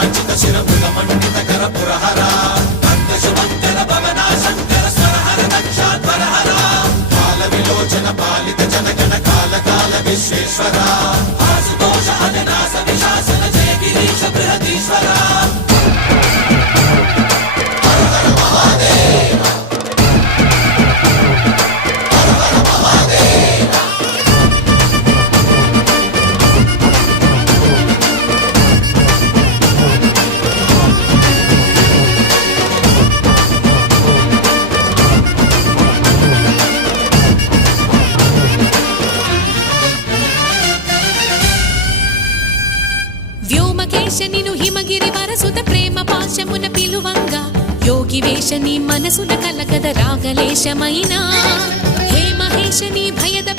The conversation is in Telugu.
కరాచిత శిరముల మండిత కర పురహర శుభంకర భవనా శంకర స్వరహర దక్షాధ్వరహర కాల విలోచన పాలిత జనగణ కాల కాల విశ్వేశ్వర ఆశుతోష అవినాశ విశాసన జయ గిరీశ బృహదీశ్వర వ్యోమకేశనిను హిమగిరి వరసుత ప్రేమ పాశమున పిలువంగా యోగి వేషని మనసున కలగద రాగలేశమైనా హే మహేశని భయద